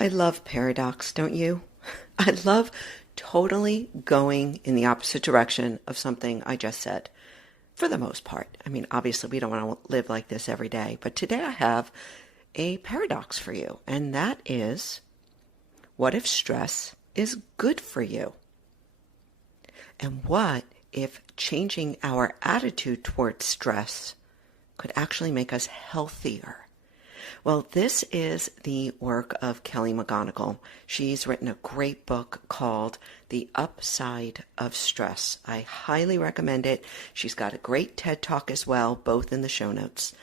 I love paradox, don't you? I love totally going in the opposite direction of something I just said, for the most part. I mean, obviously, we don't want to live like this every day, but today I have a paradox for you, and that is, what if stress is good for you? And what if changing our attitude towards stress could actually make us healthier? Well, this is the work of Kelly McGonigal. She's written a great book called The Upside of Stress. I highly recommend it. She's got a great TED Talk as well, both in the show notes.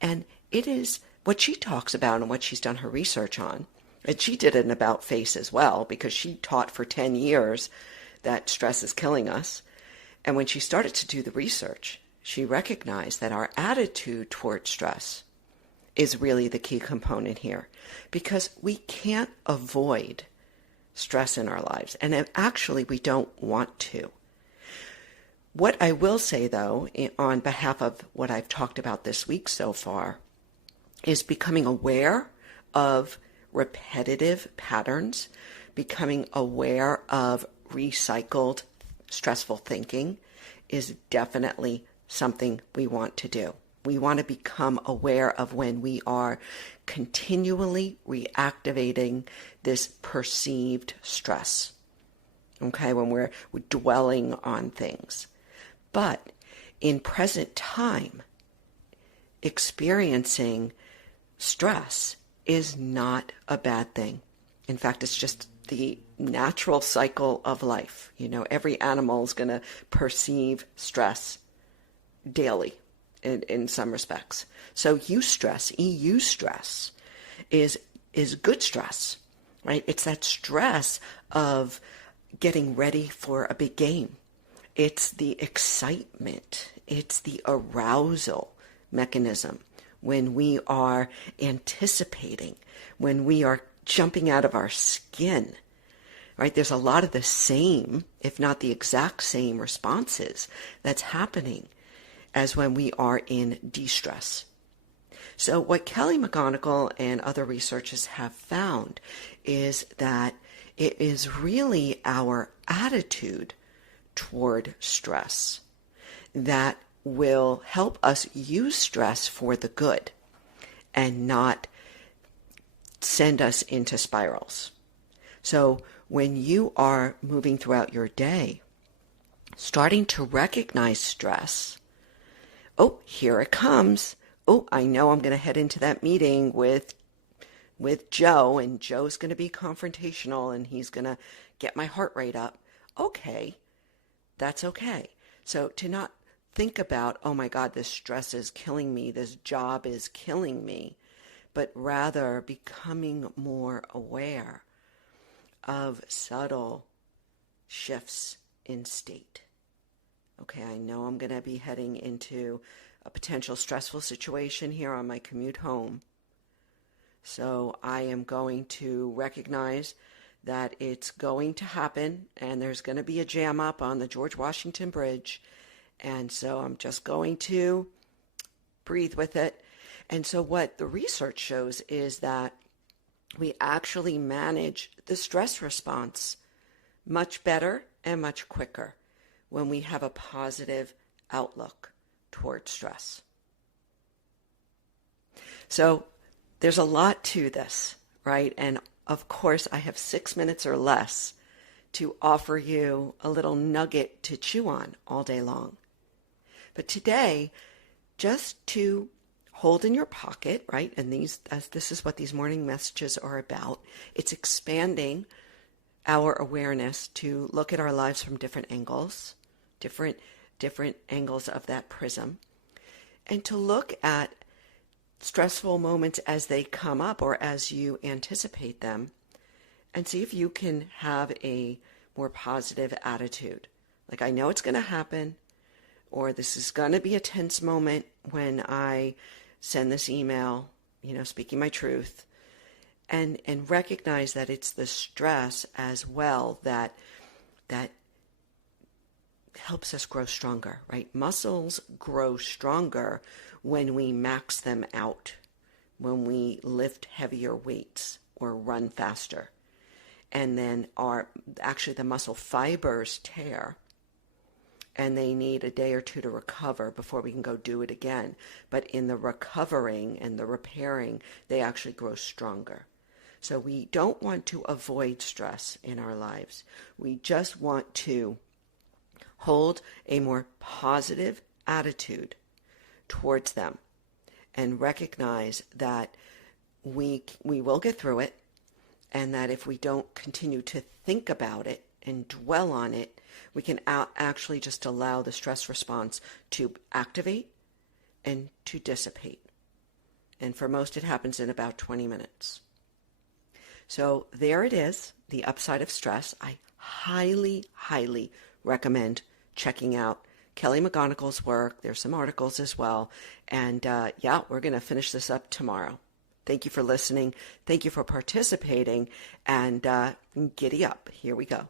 And it is what she talks about and what she's done her research on. And she did an about face as well, because she taught for 10 years that stress is killing us. And when she started to do the research, she recognized that our attitude toward stress is really the key component here, because we can't avoid stress in our lives, and actually we don't want to. What I will say, though, on behalf of what I've talked about this week so far, is becoming aware of repetitive patterns, becoming aware of recycled stressful thinking is definitely something we want to do. We want to become aware of when we are continually reactivating this perceived stress, okay, when we're dwelling on things. But in present time, experiencing stress is not a bad thing. In fact, it's just the natural cycle of life. You know, every animal is going to perceive stress daily in some respects. So eustress, EU stress, is good stress, right? It's that stress of getting ready for a big game. It's the excitement. It's the arousal mechanism when we are anticipating, when we are jumping out of our skin, right? There's a lot of the same, if not the exact same responses that's happening as when we are in de-stress. So what Kelly McGonigal and other researchers have found is that it is really our attitude toward stress that will help us use stress for the good and not send us into spirals. So when you are moving throughout your day, starting to recognize stress, oh, here it comes. Oh, I know I'm going to head into that meeting with Joe, and Joe's going to be confrontational, and he's going to get my heart rate up. Okay, that's okay. So to not think about, oh my God, this stress is killing me, this job is killing me, but rather becoming more aware of subtle shifts in state. Okay, I know I'm going to be heading into a potential stressful situation here on my commute home. So I am going to recognize that it's going to happen, and there's going to be a jam up on the George Washington Bridge. And so I'm just going to breathe with it. And so what the research shows is that we actually manage the stress response much better and much quicker when we have a positive outlook toward stress. So there's a lot to this, right? And of course, I have 6 minutes or less to offer you a little nugget to chew on all day long. But today, just to hold in your pocket, right? And this is what these morning messages are about. It's expanding our awareness to look at our lives from different angles, different angles of that prism, and to look at stressful moments as they come up or as you anticipate them, and see if you can have a more positive attitude. Like, I know it's going to happen, or this is going to be a tense moment when I send this email, speaking my truth, and recognize that it's the stress as well that helps us grow stronger, right? Muscles grow stronger when we max them out, when we lift heavier weights, or run faster. And then actually the muscle fibers tear, and they need a day or two to recover before we can go do it again. But in the recovering and the repairing, they actually grow stronger. So we don't want to avoid stress in our lives. We just want to hold a more positive attitude towards them and recognize that we will get through it, and that if we don't continue to think about it and dwell on it, we can actually just allow the stress response to activate and to dissipate. And for most, it happens in about 20 minutes. So there it is, the upside of stress. I highly, highly recommend checking out Kelly McGonigal's work. There's some articles as well. And we're going to finish this up tomorrow. Thank you for listening. Thank you for participating. And giddy up. Here we go.